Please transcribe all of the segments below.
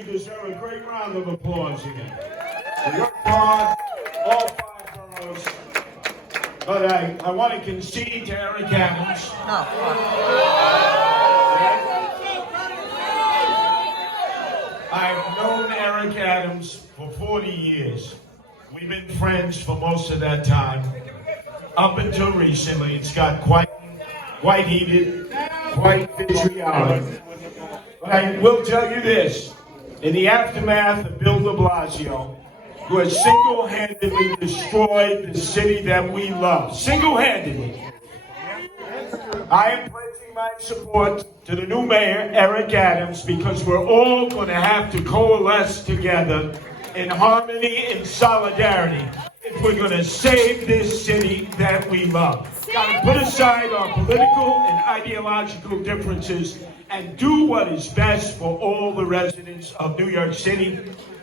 you deserve a great round of applause again. We worked hard, all 5 boroughs. But I want to concede to Eric Adams. I've known Eric Adams for 40 years. We've been friends for most of that time. Up until recently, it's got quite heated, quite vitriolic. But I will tell you this. In the aftermath of Bill de Blasio, who has single-handedly destroyed the city that we love, single-handedly, I am pledging my support to the new mayor, Eric Adams, because we're all going to have to coalesce together in harmony and solidarity if we're going to save this city that we love. Got to put aside our political and ideological differences and do what is best for all the residents of New York City.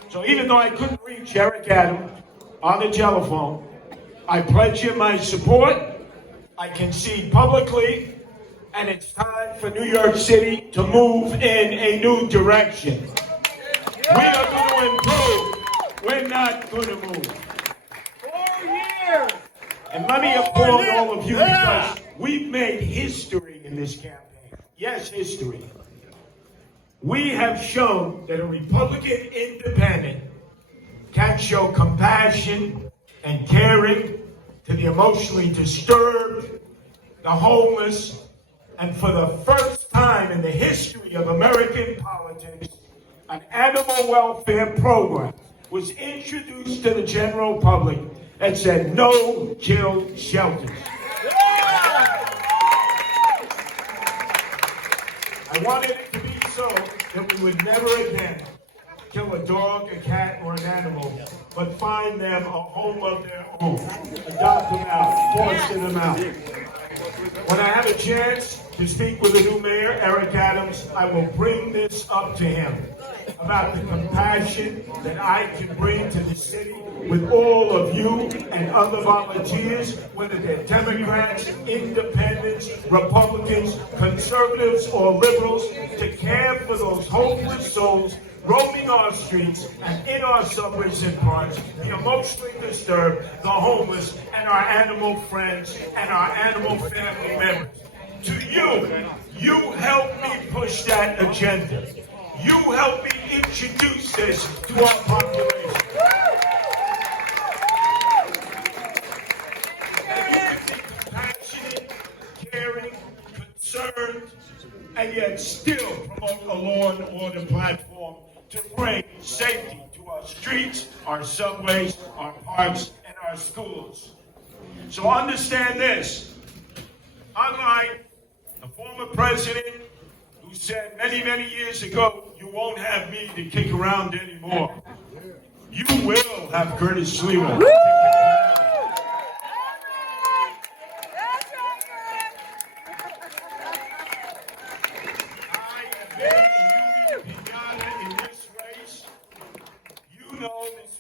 So even though I couldn't reach Eric Adams on the telephone, I pledge him my support. I concede publicly, and it's time for New York City to move in a new direction. We are going to improve. We're not going to move. 4 years. And let me applaud all of you because we've made history in this campaign. Yes, history. We have shown that a Republican independent can show compassion and caring to the emotionally disturbed, the homeless, and for the first time in the history of American politics, an animal welfare program was introduced to the general public that said no kill shelters. I wanted it to be so that we would never again kill a dog, a cat, or an animal, but find them a home of their own, adopt them out, foster them out. When I have a chance to speak with the new mayor, Eric Adams, I will bring this up to him about the compassion that I can bring to the city with all of you and other volunteers, whether they're Democrats, Independents, Republicans, Conservatives, or Liberals, to care for those hopeless souls roaming our streets and in our subways and parks, the emotionally disturbed, the homeless, and our animal friends and our animal family members. To you, you help me push that agenda. You help me introduce this to our population. And you can be compassionate, caring, concerned, and yet still promote a law and order platform to bring safety to our streets, our subways, our parks, and our schools. So understand this. Unlike the former president who said many, many years ago, you won't have me to kick around anymore, you will have Curtis Sliwa.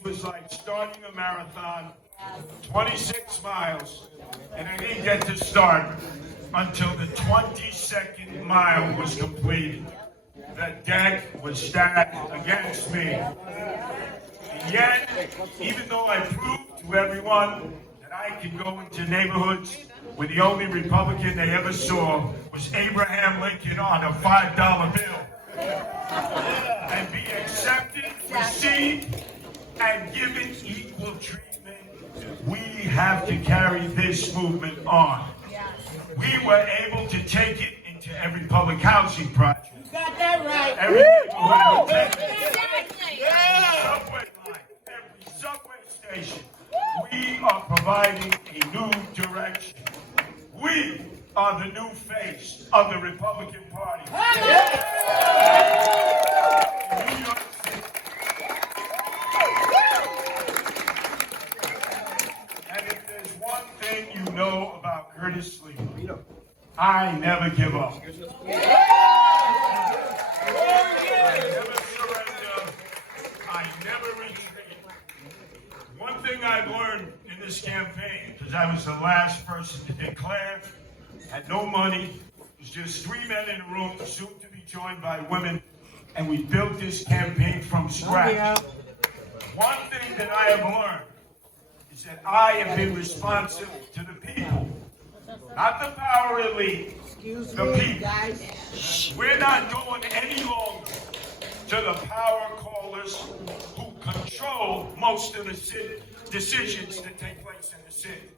Was like starting a marathon, 26 miles, and I didn't get to start until the 22nd mile was completed. The deck was stacked against me. And yet, even though I proved to everyone that I could go into neighborhoods where the only Republican they ever saw was Abraham Lincoln on a $5 bill, and be accepted, received, and given equal treatment, we have to carry this movement on. We were able to take it into every public housing project. You got that right. Every neighborhood, subway line, every subway station. We are providing a new direction. We are the new face of the Republican Party. In New York City. And if there's one thing you know about Curtis Sliwa, I never give up. I never surrender. I never retreat. One thing I've learned in this campaign, because I was the last person to declare, had no money, it was just 3 men in a room, soon to be joined by women, and we built this campaign from scratch. One thing that I have learned is that I have been responsive to the people, not the power elite, the people. We're not going any longer to the power callers who control most of the decisions that take place in the city.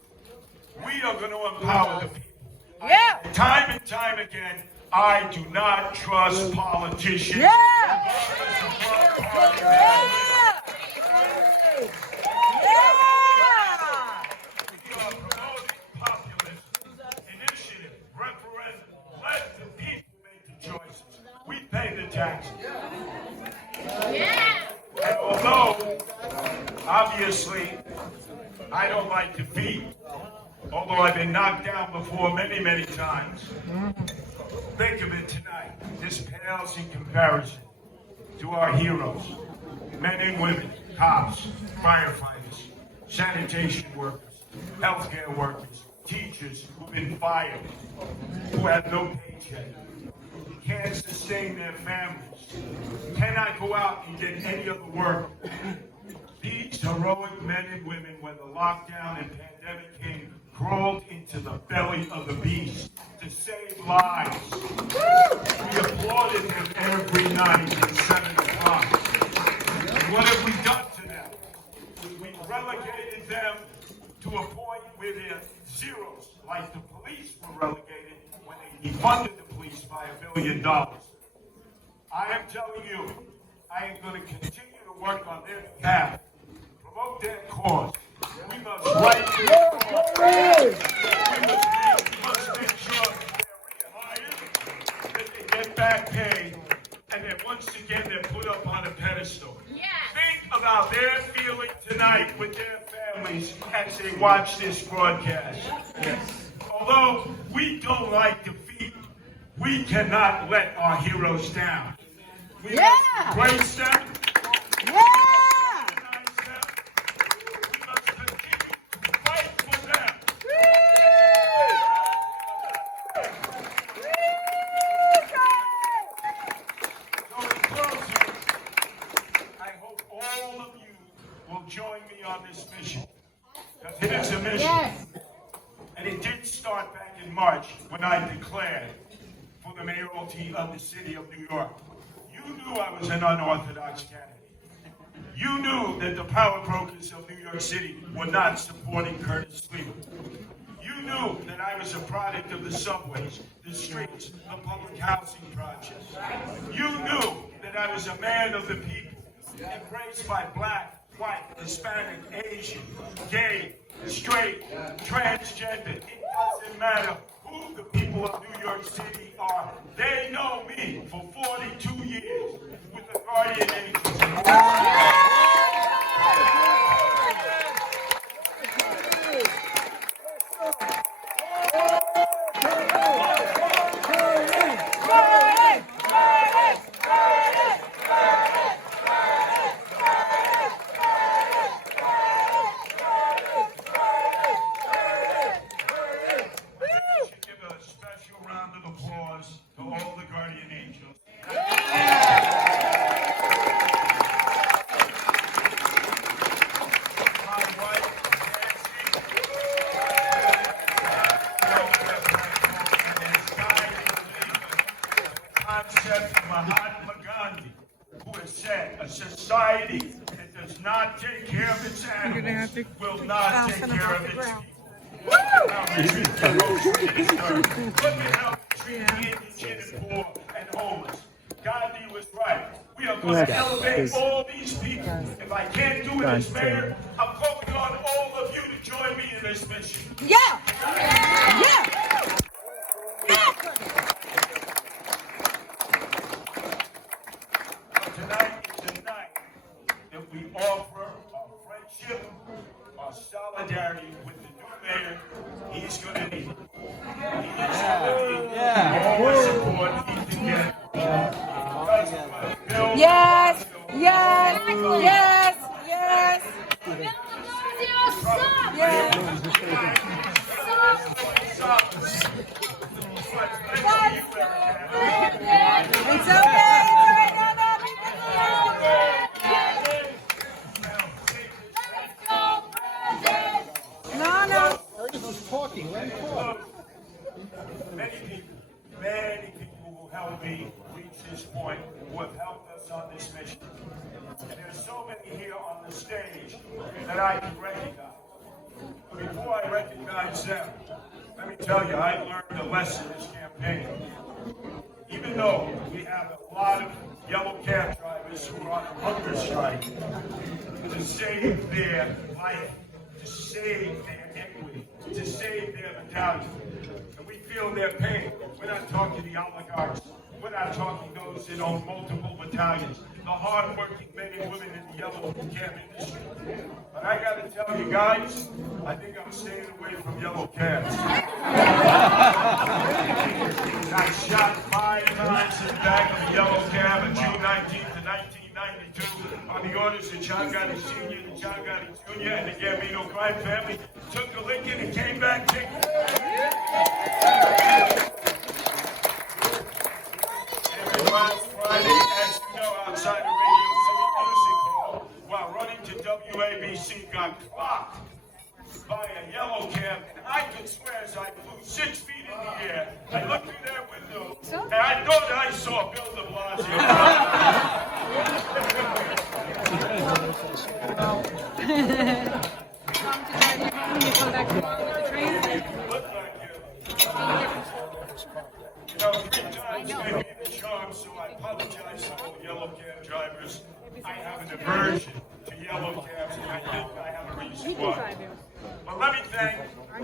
We are going to empower the people. Time and time again, I do not trust politicians. Regardless of what party they are. We are promoting populist initiative, referendum. Let the people make the choices. We pay the taxes. And although, obviously, I don't like defeat, although I've been knocked down before many, many times, think of it tonight. This pales in comparison to our heroes, men and women, cops, firefighters, sanitation workers, healthcare workers, teachers who've been fired, who have no paycheck, can't sustain their families, cannot go out and get any other work. These heroic men and women, when the lockdown and pandemic came, crawled into the belly of the beast to save lives. We applauded them every night at 7 o'clock. And what have we done to them? We relegated them to a point where they're zeros, like the police were relegated when they defunded the police by $1 billion. I am telling you, I am going to continue to work on their behalf, promote their cause. We must right their cause. We must make sure they're rehired, that they get back pay, and that once again they're put up on a pedestal. Think about their feeling tonight with their families as they watch this broadcast. Although we don't like defeat, we cannot let our heroes down. We must embrace them. Recognize them. We must continue to fight for them. So in closing, I hope all of you will join me on this mission. Because it is a mission. And it did start back in March when I declared for the mayoralty of the city of New York. You knew I was an unorthodox candidate. You knew that the power brokers of New York City were not supporting Curtis Sliwa. You knew that I was a product of the subways, the streets, the public housing projects. You knew that I was a man of the people, embraced by black, white, Hispanic, Asian, gay, straight, transgender. It doesn't matter who the people of New York City are. They know me for 42 years with the guardian angels. To all the guardian angels. My wife, Nancy, concept of Mahatma Gandhi, who has said a society that does not take care of its animals will not take care of its people. The indigent, poor, and homeless. Gandhi was right. We are going to elevate all these people. If I can't do it as mayor, I'm calling on all of you to join me in this mission. Tonight is a night that we offer our friendship, our solidarity with the new mayor. He's going to need it. All the support he can get. Yes. It's okay. who have helped us on this mission. And there's so many here on the stage that I can recognize. Before I recognize them, let me tell you, I learned a lesson this campaign. Even though we have a lot of yellow cab drivers who are on a hunger strike to save their life, to save their equity, to save their battalion, and we feel their pain. We're not talking the oligarchs. We're not talking those that own multiple battalions. The hard-working men and women in the yellow cab industry. But I got to tell you guys, I think I'm staying away from yellow cabs. I shot 5 times in the back of a yellow cab on June 19th of 1992 on the orders of John Gotti Sr. and John Gotti Jr. and the Gambino crime family. Took a licking and came back kicking. Last Friday, as you know, outside of Radio City Music Hall, while running to WABC, got clocked by a yellow cab, and I could swear as I flew 6 feet in the air, I looked through their window, and I thought I saw Bill de Blasio. You know, 3 times may be the charm, so I apologize to all yellow cab drivers. I have an aversion to yellow cabs, and I think I have a reason why. But let me thank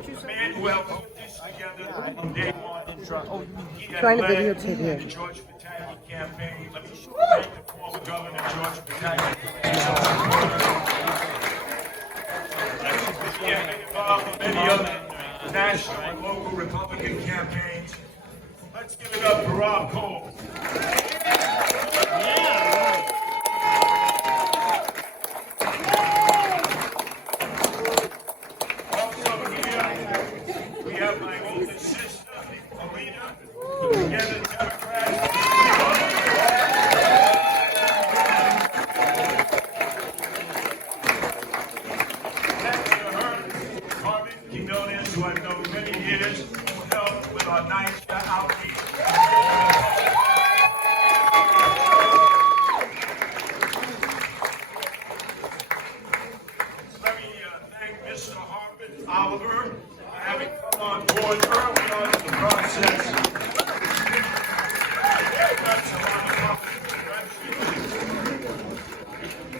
the man who helped put this together from day one. He had Trying to led videotape here. the George Pataki campaign. Let me thank the former Governor George Pataki. He had been involved in many other national and local Republican campaigns. Let's give it up for Rob Cole. Also here, we have my older sister, Alina, together Democrats. Next to her, Carmen Quinones, who I've known many years, who helped with our NYCHA outreach. Let me thank Mr. Harvard Oliver for having come on board early on in the process. That's a lot of public.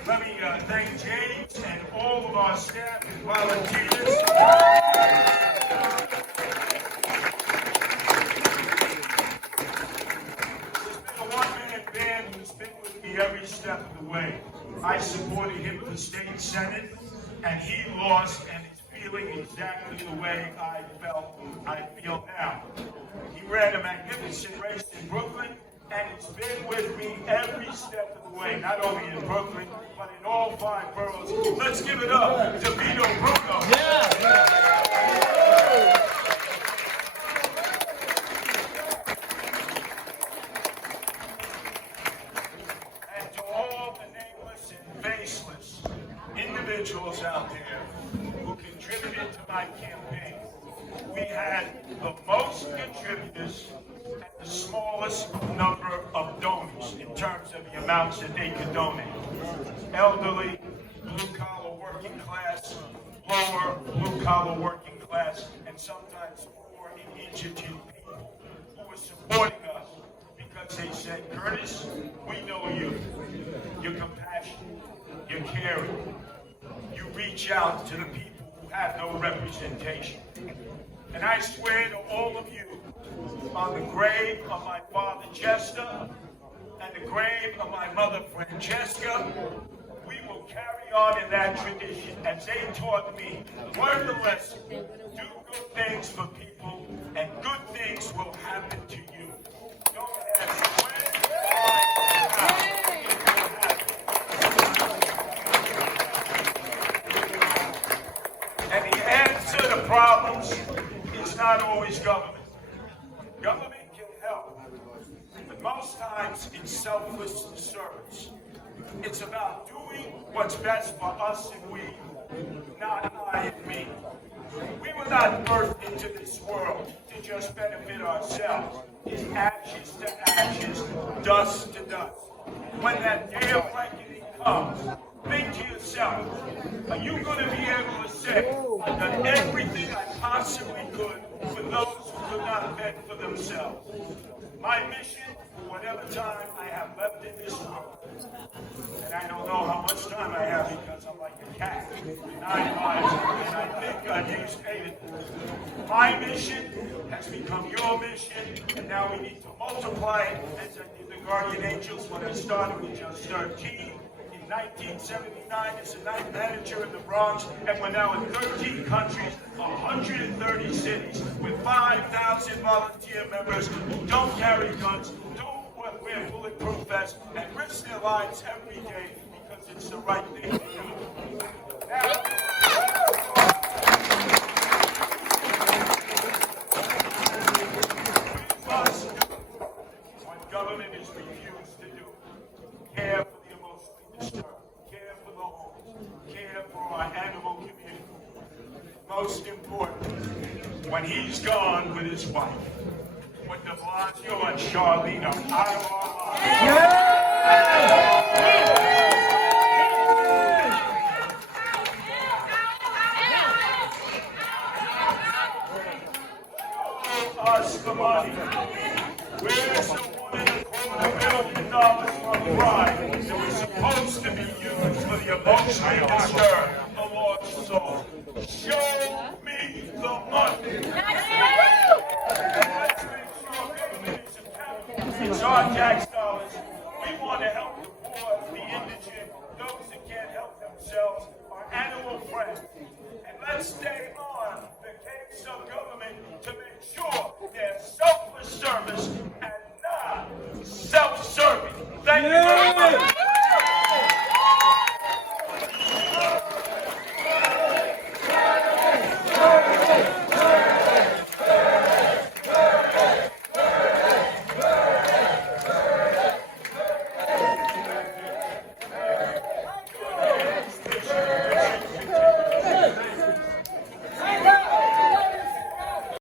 Let me thank James and all of our staff and volunteers. Every step of the way. I supported him in the state senate, and he lost, and is feeling exactly the way I feel now. He ran a magnificent race in Brooklyn, and he's been with me every step of the way, not only in Brooklyn, but in all 5 boroughs. Let's give it up to Vito Bruno. Individuals out there who contributed to my campaign. We had the most contributors and the smallest number of donors in terms of the amounts that they could donate. Elderly, blue-collar working class, lower blue-collar working class, and sometimes poor and indigent people who were supporting us because they said, Curtis, we know you. You're compassionate. You're caring. You reach out to the people who have no representation. And I swear to all of you, on the grave of my father Chester and the grave of my mother Francesca, we will carry on in that tradition as they taught me. Learn the lesson. Do good things for people, and good things will happen to you. Don't ask when, why, how. And the answer to problems is not always government. Government can help, but most times it's selfless service. It's about doing what's best for us and we, not I and me. We were not birthed into this world to just benefit ourselves. It's ashes to ashes, dust to dust. when that day of reckoning comes, think to yourself, are you going to be able to say, I've done everything I possibly could for those who could not fend for themselves? My mission, whatever time I have left in this world, and I don't know how much time I have because I'm like a cat, 9 lives, and I think I've used 8 of them. My mission has become your mission, and now we need to multiply it as I did the Guardian Angels when I started with just 13. In 1979 as a night manager in the Bronx, and we're now in 13 countries, 130 cities, with 5,000 volunteer members who don't carry guns, don't wear bulletproof vests, and risk their lives every day because it's the right thing to do. Now, we must do what government is refused to do. Care for the emotionally disturbed, care for the homeless, care for our animal community. Most important, when he's gone with his wife, when de Blasio and Charlene are out of our lives. Us the money. Where's the $1.25 billion from crime that was supposed to be used for the emotionally disturbed, the lost soul? Show me the money. Let's make sure government is accountable. It's our tax dollars. We want to help the poor, the indigent, those that can't help themselves, our animal friends. And let's stay on.